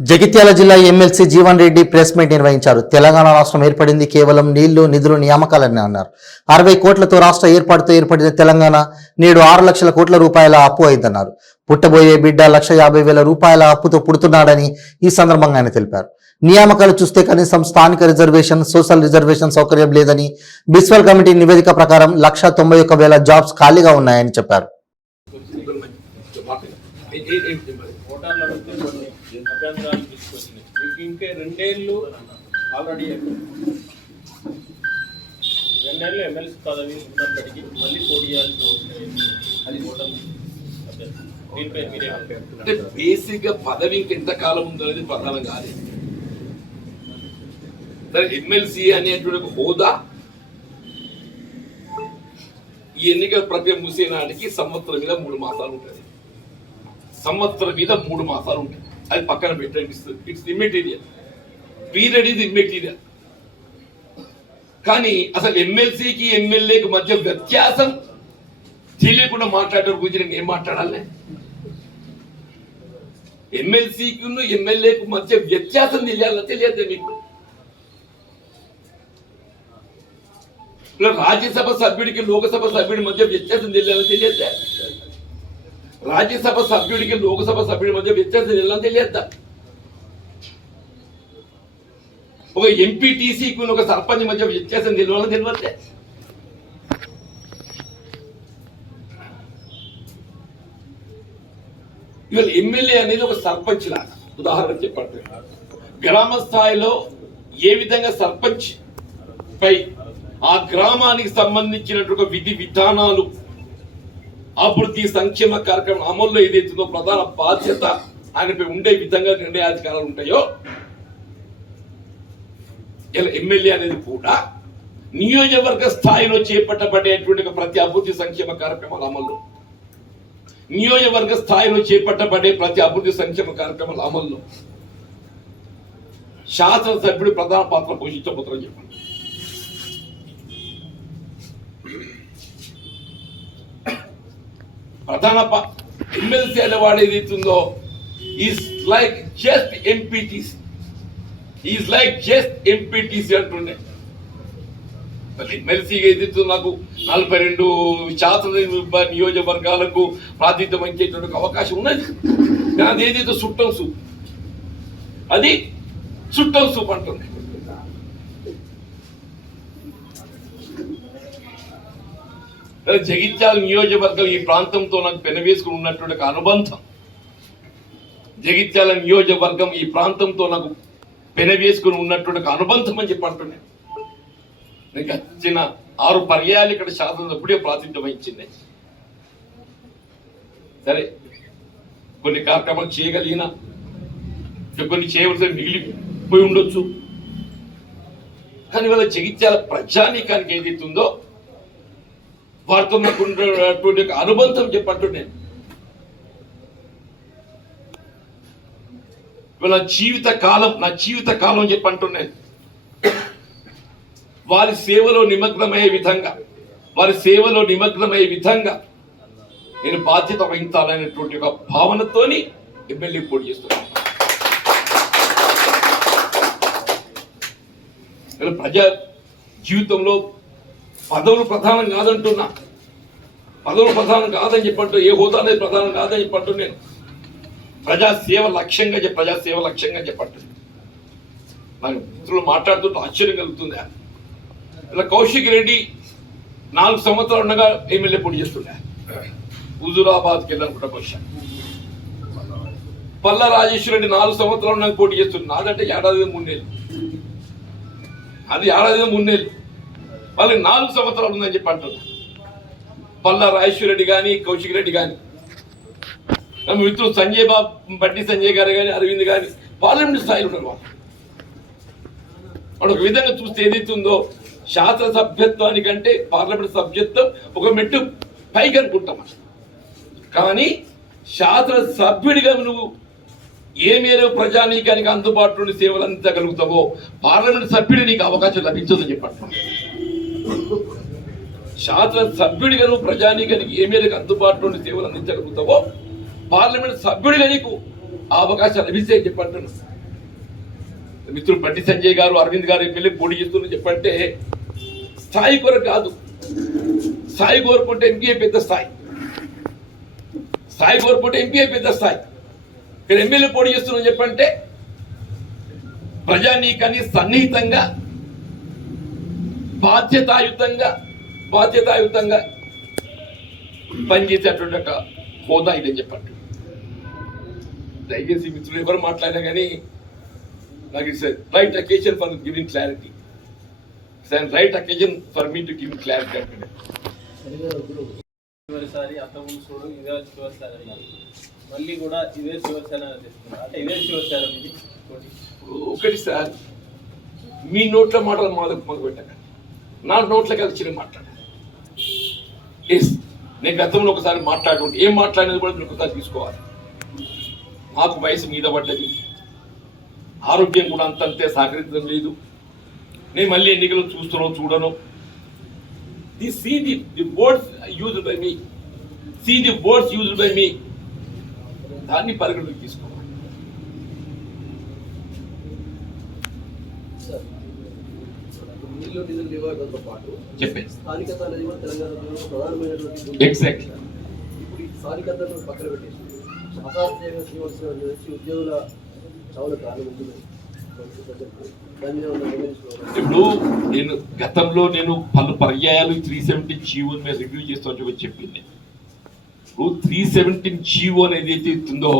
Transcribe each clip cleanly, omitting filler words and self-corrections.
జగిత్యాల జిల్లా MLC Jeevan Reddy press meet నిర్వహించారు. తెలంగాణ రాష్ట్రం ఏర్పడింది కేవలం నీళ్లు, నిధులు, నియామకాలని అన్నారు. 60 కోట్లతో రాష్ట్ర ఏర్పాటుతో ఏర్పడిన తెలంగాణ నేడు 6 లక్షల కోట్ల రూపాయల అప్పు అయిందన్నారు. పుట్టబోయే బిడ్డ 1,50,000 రూపాయల అప్పుతో పుడుతున్నాడని ఈ సందర్భంగా ఆయన తెలిపారు. నియామకాలు చూస్తే కనీసం స్థానిక రిజర్వేషన్, సోషల్ రిజర్వేషన్ సౌకర్యం లేదని, బిస్వల్ కమిటీ నివేదిక ప్రకారం 191,000 జాబ్స్ ఖాళీగా ఉన్నాయని చెప్పారు. అభ్యంతరాలు తీసుకొచ్చినాయి. మీకు ఇంకే 2 ఏళ్ళు ఆల్రెడీ 2 ఏళ్ళు ఎమ్మెల్సీ పదవి ఉన్నప్పటికీ మళ్ళీ పోటీ చేయాల్సిన అవసరం అది ఓటమి. దీనిపై అంటే బేసిక్ గా పదవి ఇంకెంతకాలం ఉందనేది ప్రధానం కాదు. సరే, ఎమ్మెల్సీ అనేటువంటి ఒక హోదా ఈ ఎన్నికల ప్రక్రియ ముగిసే నాటికి సంవత్సరం మీద 3 మాసాలు ఉంటుంది. సంవత్సరం మీద 3 మాసాలు ఉంటాయి. అది పక్కన పెట్టండి. ఇట్స్ ఇమ్మెటీరియల్, పీరియడ్ ఇది ఇమ్మెటీరియల్. కానీ అసలు ఎమ్మెల్సీకి ఎమ్మెల్యేకి మధ్య వ్యత్యాసం తెలియకుండా మాట్లాడే గురించి నేను ఏం మాట్లాడాలి? ఎమ్మెల్సీకి ఎమ్మెల్యేకు మధ్య వ్యత్యాసం తెలియదు మీకు. రాజ్యసభ సభ్యుడికి లోకసభ సభ్యుడి మధ్య వ్యత్యాసం తెలియదే? రాజ్యసభ సభ్యుడికి లోకసభ సభ్యుడి మధ్య వ్యత్యాసం తెలియద్దా? ఒక ఎంపీటీసీకి ఒక సర్పంచ్ మధ్య వ్యత్యాసం తెలియదే? ఇవాళ ఎమ్మెల్యే అనేది ఒక సర్పంచ్ లాగా. ఉదాహరణ చెప్పండి, గ్రామ స్థాయిలో ఏ విధంగా సర్పంచ్ పై ఆ గ్రామానికి సంబంధించినటువంటి విధి విధానాలు, అభివృద్ధి, సంక్షేమ కార్యక్రమం అమల్లో ఏదైతుందో ప్రధాన బాధ్యత ఆయనపై ఉండే విధంగా నిర్ణయాధికారాలు ఉంటాయో, ఇలా ఎమ్మెల్యే అనేది కూడా నియోజకవర్గ స్థాయిలో చేపట్టబడేటువంటి ప్రతి అభివృద్ధి సంక్షేమ కార్యక్రమాల అమల్లో, నియోజకవర్గ స్థాయిలో చేపట్టబడే ప్రతి అభివృద్ధి సంక్షేమ కార్యక్రమాల అమల్లో శాసనసభ్యుడు ప్రధాన పాత్ర పోషించబోతారని చెప్పండి. ప్రధాన ఎమ్మెల్సీ అనేవాడు ఏదైతుందో is like just MPTC, is like just MPTC అంటుండే. ఎమ్మెల్సీగా ఏదైతుందో నాకు 42 శాసన నియోజకవర్గాలకు ప్రాతినిధ్యం వహించేటువంటి అవకాశం ఉన్నది. కానీ అది ఏదైతే చుట్టం సూప్, అది చుట్టం సూప్ అంటుంది. జగిత్యాల నియోజకవర్గం ఈ ప్రాంతంతో నాకు పెనవేసుకుని ఉన్నటువంటి అనుబంధం, జగిత్యాల నియోజకవర్గం ఈ ప్రాంతంతో నాకు పెనవేసుకుని ఉన్నటువంటి అనుబంధం అని చెప్పి అంటున్నాను. నేను వచ్చిన 6 పర్యాయాలు ఇక్కడ శాసనసభ్యుడే ప్రాతినిధ్యం వహించింది. సరే, కొన్ని కార్యక్రమాలు చేయగలిగిన, కొన్ని చేయవలసిన మిగిలిపోయి ఉండొచ్చు. కానీ వాళ్ళ జగిత్యాల ప్రజానీకానికి ఏదైతుందో వారితో నాకు ఉన్నటువంటి అనుబంధం చెప్పట్టు నేను నా జీవిత కాలం చెప్పంటున్నాను. వారి సేవలో నిమగ్నమయ్యే విధంగా నేను బాధ్యత వహించాలనేటువంటి ఒక భావనతోని ఎమ్మెల్యే పోటీ చేస్తున్నాను. ప్రజా జీవితంలో పదవులు ప్రధానం కాదంటున్నా, పదవులు ప్రధానం కాదని చెప్పంటూ, ఏ హోదా అనేది ప్రధానం కాదని చెప్పంటూ నేను ప్రజాసేవ లక్ష్యంగా చెప్పండి. నాకు మిత్రులు మాట్లాడుతుంటే ఆశ్చర్యం కలుగుతుంది. ఇలా కౌశిక్ రెడ్డి 4 సంవత్సరాలు ఉండగా ఎమ్మెల్యే పోటీ చేస్తుండే, హుజూరాబాద్కి వెళ్ళనుకుంటా బహుశా. పల్లా రాజేశ్వర రెడ్డి 4 సంవత్సరాలు ఉండగా పోటీ చేస్తుండే. నాదంటే 3 నెలలు, అది 3 నెలలు. వాళ్ళకి 4 సంవత్సరాలు ఉందని చెప్పి అంటున్నా. పల్లా రాజేశ్వర రెడ్డి కానీ, కౌశిక్ రెడ్డి కానీ, మిత్రులు బండి సంజయ్ గారు కానీ, అరవింద్ కానీ పార్లమెంట్ స్థాయిలో ఉన్నారు. వాడు ఒక విధంగా చూస్తే ఏదైతుందో శాసనసభ్యత్వానికంటే పార్లమెంట్ సభ్యత్వం ఒక మెట్టు పైకి అనుకుంటాం. కానీ శాసనసభ్యుడిగా నువ్వు ఏ మేరకు ప్రజానీకానికి అందుబాటులోని సేవలు అందించగలుగుతావో పార్లమెంట్ సభ్యుడి నీకు అవకాశం లభించదని చెప్పండి. శాసనసభ్యుడిగా నువ్వు ప్రజానీకానికి ఏ మేరకు అందుబాటులోని సేవలు అందించగలుగుతావో పార్లమెంట్ సభ్యుడిగా నీకు ఆ అవకాశాలు లభిస్తే చెప్పంటున్నా. మిత్రులు బండి సంజయ్ గారు, అరవింద్ గారు ఎమ్మెల్యే పోటీ చేస్తున్నారు చెప్పంటే స్థాయి కొరకు కాదు. స్థాయి కోరుకుంటే ఎంపీఏ పెద్ద స్థాయి, స్థాయి కోరుకుంటే ఎంపీఏ పెద్ద స్థాయి. ఇక్కడ ఎమ్మెల్యే పోటీ చేస్తున్నాం చెప్పంటే ప్రజానీకాన్ని సన్నిహితంగా బాధ్యతాయుతంగా పనిచేసేటువంటి ఒక హోదా ఇదని చెప్పండి. దయచేసి మిత్రులు ఎవరు మాట్లాడినా కానీ నాకు it's right occasion for giving clarity. It's right occasion for me to give clarity. చివరిసారి అంతకుముందు చూడు ఇదే చివరిసారి అన్నారు, మళ్ళీ కూడా ఇదే చివరిసారి తెస్తున్నారు. అంటే ఇదే చివరిసారి ఇది ఒకటి సార్, మీ నోట్ల మాటలు మొదలు పెట్టకండి, నా నోట్లకి వచ్చిన మాట్లాడాలి. ఎస్, నేను గతంలో ఒకసారి మాట్లాడుకుంటే ఏం మాట్లాడినది కూడా మీరు ఒకసారి తీసుకోవాలి. నాకు వయసు మీద పడ్డది, ఆరోగ్యం కూడా అంతంతే సహకరించడం లేదు. నేను మళ్ళీ ఎన్నికలు చూడను. See the words used by me. See the words used by me. దాన్ని పరిగణలోకి తీసుకోవాలి. చెప్పండి. స్థానికత అనేది కూడా తెలంగాణలో ప్రధానమైనటువంటి ఎగ్జాక్ట్లీ. ఇప్పుడు ఈ స్థానికతను పక్కన పెట్టేసి అసాధ్యంగా చేయవలసిన ఉద్యోగుల చావుల కారణం ఉంటుంది. ఇప్పుడు నేను గతంలో పలు పర్యాయాలు 317 జీవో మీద రివ్యూ చేస్తూ చెప్పింది. ఇప్పుడు 317 జీవో అనేది ఏదైతే ఇస్తుందో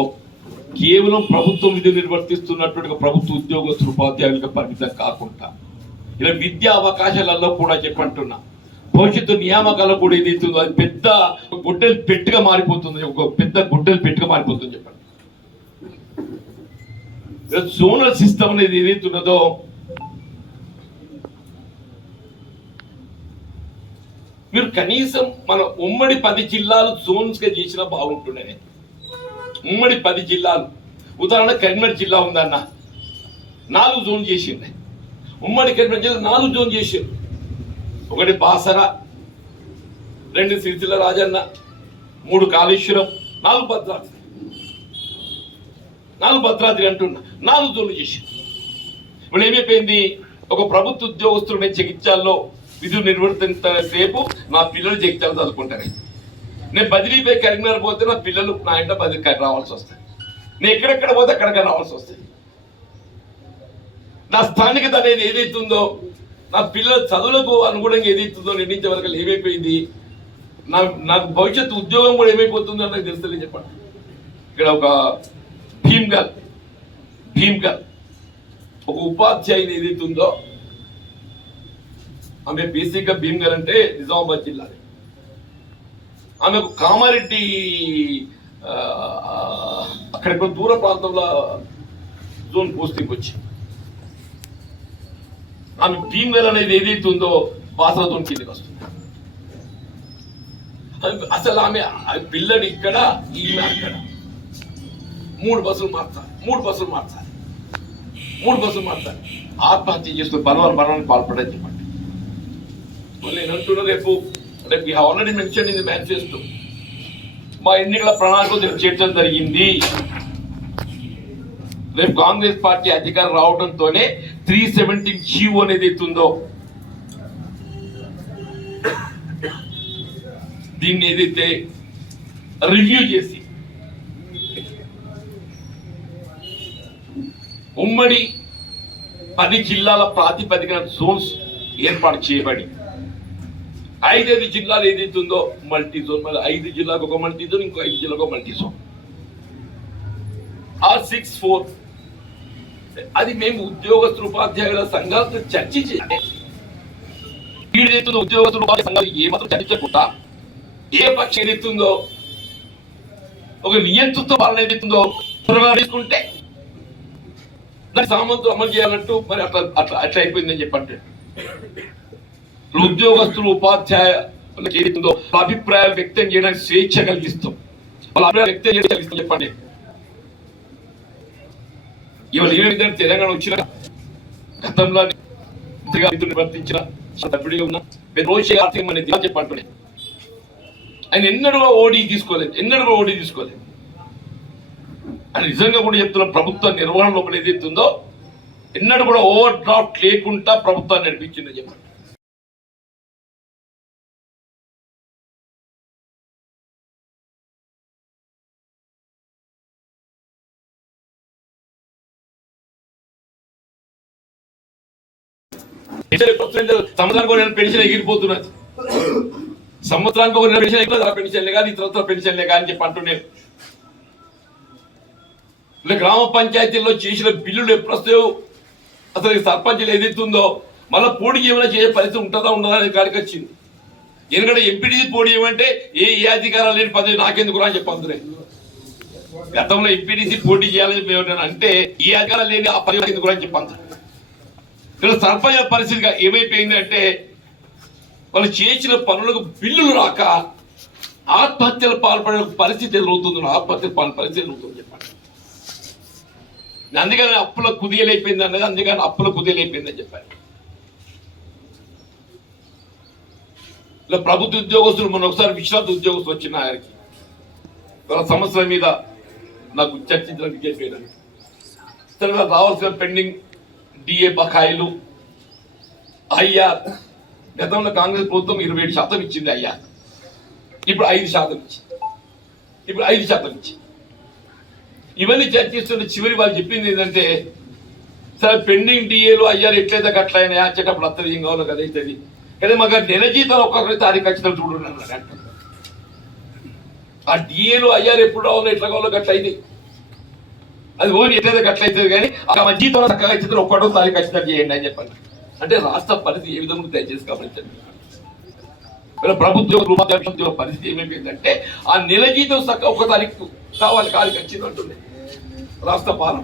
కేవలం ప్రభుత్వం విధులు నిర్వర్తిస్తున్నటువంటి ప్రభుత్వ ఉద్యోగస్తులు ఉపాధ్యాయులుగా పరిమితం కాకుండా ఇలా విద్యా అవకాశాలలో కూడా చెప్పంటున్నా, భవిష్యత్తు నియామకాలు కూడా ఏదైతుందో అది పెద్ద గుడ్డలు పెట్టుగా మారిపోతుంది, ఒక పెద్ద గుడ్డలు పెట్టుగా మారిపోతుంది చెప్పండి. జోనల్ సిస్టమ్ అనేది ఏదైతున్నదో మీరు కనీసం మన ఉమ్మడి 10 జిల్లాలు జోన్స్ గా చేసినా బాగుంటుండే. ఉమ్మడి 10 జిల్లాలు, ఉదాహరణ కరీంనగర్ జిల్లా ఉందన్న 4 జోన్ చేసిండే. ఉమ్మడి కరీంనగర్ జిల్లా 4 జోన్ చేసిండు. 1 బాసర, 2 సిరిసిల్ల రాజన్న, 3 కాళేశ్వరం, 4 భద్రాద్రి. 4 భద్రాద్రి అంటున్నా, 4 జోన్లు చేసింది. ఇప్పుడు ఏమైపోయింది, ఒక ప్రభుత్వ ఉద్యోగస్తులు నేను జగిత్యాల్లో విధులు నిర్వర్తించే సేపు నా పిల్లలు జగిత్యాలు చదువుకుంటారు. నేను బదిలీపై కరీంనగర్ పోతే నా పిల్లలు నా ఇంట బదిలీ రావాల్సి వస్తాయి. నేను ఎక్కడెక్కడ పోతే అక్కడికి రావాల్సి వస్తాయి. నా స్థానికత అనేది ఏదైతుందో, నా పిల్లల చదువులకు అనుగుణంగా ఏదైతుందో నిర్ణయించే వరకు ఏమైపోయింది, నాకు భవిష్యత్తు ఉద్యోగం కూడా ఏమైపోతుందో నాకు తెలుస్తుంది చెప్పండి. ఇక్కడ ఒక భీమ్గల్ ఒక ఉపాధ్యాయుని ఏదైతుందో, ఆమె బేసిక్గా భీమ్గల్ అంటే నిజామాబాద్ జిల్లా. ఆమెకు కామారెడ్డి అక్కడ దూర ప్రాంతంలో జోన్ పోస్టింగ్ వచ్చింది. ఆమె భీమ్గల్ అనేది ఏదైతుందో బాసర జోన్ కిందకి వస్తుంది. అసలు ఆమె పిల్లడు ఇక్కడ, ఈమె అక్కడ. 3 బస్సులు మార్చాలి. ఆత్మహత్య చేస్తూ బలవాన్ని పాల్పడని చెప్పండి. నేను అంటున్నా, రేపు ఆల్రెడీ మెన్షన్ ఇది మేనిఫెస్టో, మా ఎన్నికల ప్రణాళిక చేర్చడం జరిగింది. రేపు కాంగ్రెస్ పార్టీ అధికారం రావడంతోనే 317 జీవో అనేది ఎత్తుందో దీన్ని ఏదైతే రివ్యూ చేసి ఉమ్మడి 10 జిల్లాల ప్రాతిపదికన జోన్స్ ఏర్పాటు చేయబడి 5 జిల్లాలు ఏదైతుందో మల్టీ జోన్, మళ్ళీ 5 జిల్లాకు ఒక మల్టీ జోన్, ఇంకో 5 జిల్లాకు ఒక మల్టీ జోన్. R64 అది మేము ఉద్యోగస్తుల ఉపాధ్యాయుల సంఘాలతో చర్చించాలి. ఉద్యోగస్తుల ఉపాధ్యాయ సంఘాలు ఏమాత్రం చర్చించకుండా ఏ పక్షం ఏదైతుందో ఒక నియంత్రిత పాలన ఏదైతుందో త్వరగా తీసుకుంటే దాని సామంతో అమలు చేయాలంటూ మరి అట్లా అయిపోయిందని చెప్పండి. ఉద్యోగస్తులు ఉపాధ్యాయులకు ఏదైతుందో అభిప్రాయాలు వ్యక్తం చేయడానికి స్వేచ్ఛ కలిగిస్తాం, వాళ్ళ అభిప్రాయాలు వ్యక్తం చేయడం కలిగిస్తాం చెప్పండి. ఇవాళ ఏమైంది, తెలంగాణ వచ్చిన గతంలో నిర్వర్తించిన సభ్యుడిగా ఉన్న చెప్పండి. ఆయన ఎన్నడూ ఓడి తీసుకోలేదు. అని నిజంగా కూడా చెప్తున్న ప్రభుత్వ నిర్వహణ లోపల ఏదైతుందో ఎన్నడూ కూడా ఓవర్ డ్రాఫ్ట్ లేకుండా ప్రభుత్వాన్ని నడిపించిందని చెప్పండి. సంవత్సరానికి ఒక పెన్షన్ ఎగిరిపోతున్నది, సంవత్సరానికి ఒక పెన్షన్ ఎగిరి పెన్షన్లే కాదు ఇతర పెన్షన్లే కానీ చెప్పి అంటున్నాను. ఇలా గ్రామ పంచాయతీల్లో చేసిన బిల్లులు ఎప్పుడు వస్తాయో అసలు సర్పంచులు ఏదైతుందో మళ్ళీ పోటీ ఏమైనా చేసే పరిస్థితి ఉంటుందా ఉండదా అనేది కాడికి వచ్చింది. ఎందుకంటే ఎంపీడీ పోటీ ఏమంటే ఏ అధికారాలు లేని పదవి నాకెందుకు అని చెప్పండి. గతంలో ఎంపీడీసీ పోటీ చేయాలని అంటే ఏ అధికారాలు లేని ఆ పదవి ఎందుకు అని చెప్పండి. ఇక్కడ సర్పంచ్ పరిస్థితిగా ఏమైపోయిందంటే వాళ్ళు చేసిన పనులకు బిల్లులు రాక ఆత్మహత్యలు పాల్పడే పరిస్థితి ఎదురవుతుంది. ఆత్మహత్యలు పరిస్థితి ఎదురవుతుంది చెప్పండి. అందుకని అప్పుల కుదియలైపోయింది అన్నది, అందుకని అప్పుల కుదియలైపోయిందని చెప్పారు. ఇలా ప్రభుత్వ ఉద్యోగస్తులు మొన్న ఒకసారి విశ్రాంతి ఉద్యోగస్తులు వచ్చిన ఆయనకి వాళ్ళ సమస్యల మీద నాకు చర్చించడానికి చెప్పాను. తర్వాత రావాల్సిన పెండింగ్ డిఏ బకాయిలు అయ్యా గతంలో కాంగ్రెస్ ప్రభుత్వం 27% ఇచ్చింది అయ్యా, ఇప్పుడు 5% ఇచ్చింది. ఇవన్నీ చర్చిస్తున్న చివరి వాళ్ళు చెప్పింది ఏంటంటే సరే పెండింగ్ డిఏలు అయ్యారు ఎట్లయితే గట్లయినా వచ్చేటప్పుడు అత్తది ఏం కావాలో కదా అవుతుంది కానీ మాకు నెల జీతాలు ఒక్కొక్కరి తారీఖు ఖచ్చితంగా చూడున్నారు. ఆ డిఏలు అయ్యారు ఎప్పుడు రావాలో ఎట్లా కావాలో గట్ల అయితే అది ఓన్లీ ఎట్లయితే గట్ల అవుతుంది కానీ ఆ జీతంలో చక్కగా ఇచ్చిన 1వ తారీఖు ఖచ్చితంగా చేయండి అని చెప్పండి. అంటే రాష్ట్ర పరిస్థితి ఏ విధంగా దయచేసి గమనించండి. ప్రభుత్వ పరిస్థితి ఏమైపోయిందంటే ఆ నెల జీతం చక్కగా 1వ తారీఖు కావాలి కాడికి వచ్చింది అంటుంది రాష్ట్ర పాలన.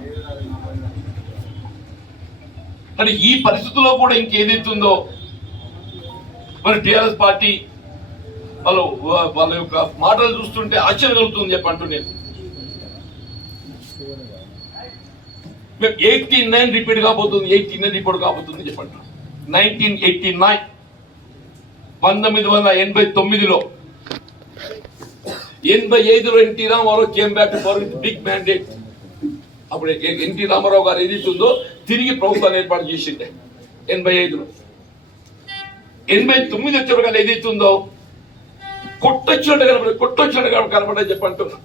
అంటే ఈ పరిస్థితుల్లో కూడా ఇంకేదైతుందో మరి టిఆర్ఎస్ పార్టీ వాళ్ళ యొక్క మాటలు చూస్తుంటే ఆశ్చర్యం కలుగుతుంది చెప్పంటూ నేను. మేము 89 రిపీట్ కాబోతుంది, 89 రిపోర్ట్ కాబోతుంది చెప్పండి. 1989 1989లో 85లో NT Ramarao came back for big mandate. అప్పుడు ఎన్టీ రామారావు గారు ఏదైతుందో తిరిగి ప్రభుత్వాన్ని ఏర్పాటు చేసిండే 85లో. 89 వచ్చేప్పుడు ఏదైతుందో కొట్టొచ్చినట్టు కనపడే చెప్పంటున్నా.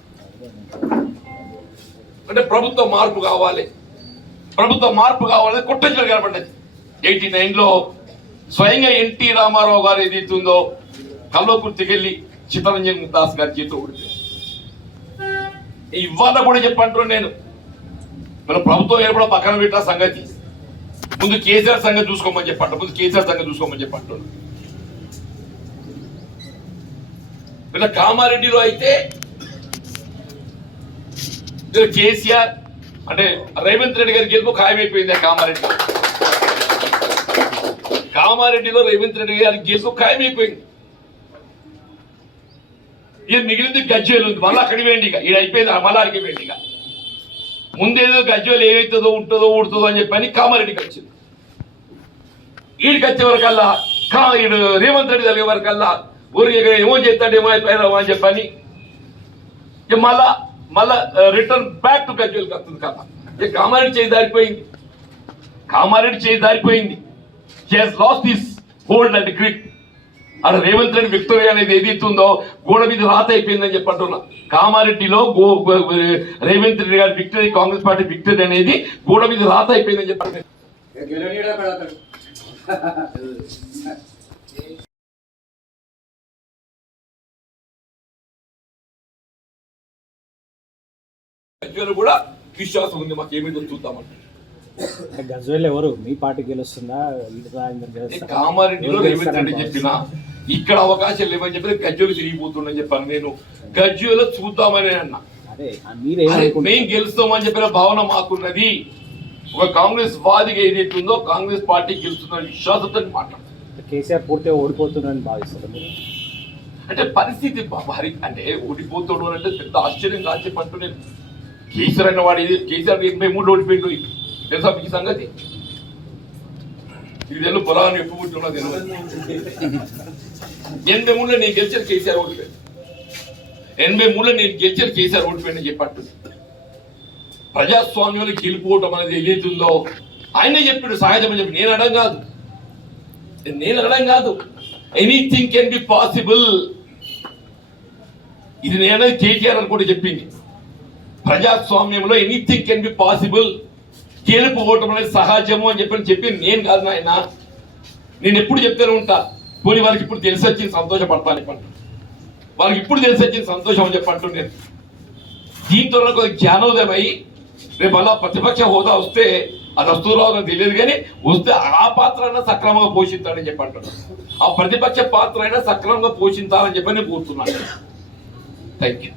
అంటే ప్రభుత్వ మార్పు కావాలి కొట్టొచ్చినట్టు కనపడ్డది. 89లో స్వయంగా ఎన్టీ రామారావు గారు ఏదైతుందో కల్వకుర్తికి వెళ్ళి చిత్తరంజన్ దాస్ గారి చేతితో ఓడిపోయింది. ఇవాళ కూడా చెప్పంటున్నాను నేను, మన ప్రభుత్వం ఏర్పడ పక్కన పెట్టిన సంగతి ముందు కేసీఆర్ సంగతి చూసుకోమని చెప్పంటున్నాను. ఇలా కామారెడ్డిలో అయితే కేసీఆర్ అంటే రేవంత్ రెడ్డి గారి గెలుపు ఖాయమైపోయింది. కామారెడ్డిలో రేవంత్ రెడ్డి గారి గెలుపు ఖాయమైపోయింది. ఇది మిగిలింది గజ్వేల్ ఉంది, మళ్ళీ అక్కడికి వేయండి. ఇక ఇది అయిపోయింది, మళ్ళీ అక్కడికి వేయండి. ఇక ముందేదో గజ్వేల్ ఏమవుతుందో ఉంటుందో ఊడుతుందో అని చెప్పని కామారెడ్డికి వచ్చింది. వీడికి వచ్చే వరకల్లా ఈడు రేవంత్ రెడ్డి జరిగే వరకల్లా ఊరికి ఏమో చేస్తాడేమో అయిపోయామో అని చెప్పని మళ్ళా రిటర్న్ బ్యాక్ టు గజ్వేల్కి వస్తుంది కదా. కామారెడ్డి చేయి దారిపోయింది. He has lost his hold and grip. అక్కడ రేవంత్ రెడ్డి విక్టరీ అనేది ఏదైతుందో గోడ మీద రాత అయిపోయిందని చెప్పంటున్నా. కామారెడ్డిలో రేవంత్ రెడ్డి గారి విక్టరీ, కాంగ్రెస్ పార్టీ విక్టరీ అనేది గోడ మీద రాత అయిపోయిందని చెప్పండి. కూడా విశ్వాసం ఉంది, మాకు ఏమైందో చూద్దామంటే. గజ్వేల్ ఎవరు మీ పార్టీ గెలుస్తుందా? కామారెడ్డిలో రేవంత్ రెడ్డి చెప్పిన ఇక్కడ అవకాశం లేవని చెప్పి గజ్వేలు తిరిగిపోతుండని చెప్పాను నేను. గజ్వేలో చూద్దామని అన్నా. మేము గెలుస్తామని చెప్పిన భావన మాకున్నది. ఒక కాంగ్రెస్ వాదిగా ఏదైతుందో కాంగ్రెస్ పార్టీ గెలుస్తుందని విశ్వాసంతో మాట్లాడుతుంది. కేసీఆర్ పూర్తిగా ఓడిపోతుందని భావిస్తారు అంటే పరిస్థితి భారీ అంటే ఓడిపోతాడు అంటే పెద్ద ఆశ్చర్యం కాదు చెప్పంటూ నేను. కేసీఆర్ అన్న వాడు కేసీఆర్ 83 ఓడిపోయిండు తెలుసా ఈ సంగతి? ఇది తెలుగు పొలాన్ని ఎప్పుడు పుట్టినా తెలియదు. 83లో నేను గెలిచాను, కేసీఆర్ ఓడిపోయాడు. 83లో నేను గెలిచాను, కేసీఆర్ ఓడిపోయాను చెప్పట్టు. ప్రజాస్వామ్యంలో గెలుపుకోవటం అనేది ఏదైతుందో ఆయనే చెప్పాడు సహజమని చెప్పి నేను అనడం కాదు ఎనీథింగ్ కెన్ బి పాసిబుల్. ఇది నేను కేటీఆర్ అని కూడా చెప్పింది. ప్రజాస్వామ్యంలో ఎనీథింగ్ కెన్ బి పాసిబుల్, గెలుపు ఓటం అనేది సహజము అని చెప్పింది నేను కాదు నాయన. నేను ఎప్పుడు చెప్తూనే ఉంటా. పోనీ వాళ్ళకి ఇప్పుడు తెలిసి వచ్చింది సంతోషపడతాను చెప్పండి, వాళ్ళకి ఇప్పుడు తెలిసి వచ్చింది సంతోషం అని చెప్పంటు నేను. దీంతో నాకు జ్ఞానోదయం అయ్యి రేపు అలా ప్రతిపక్ష హోదా వస్తే అది వస్తుందో నాకు తెలియదు, కానీ వస్తే ఆ పాత్ర అయినా సక్రమంగా పోషిస్తాడని చెప్పంటున్నాను. ఆ ప్రతిపక్ష పాత్ర అయినా సక్రమంగా పోషించాలని చెప్పి నేను కోరుతున్నాను. Thank you.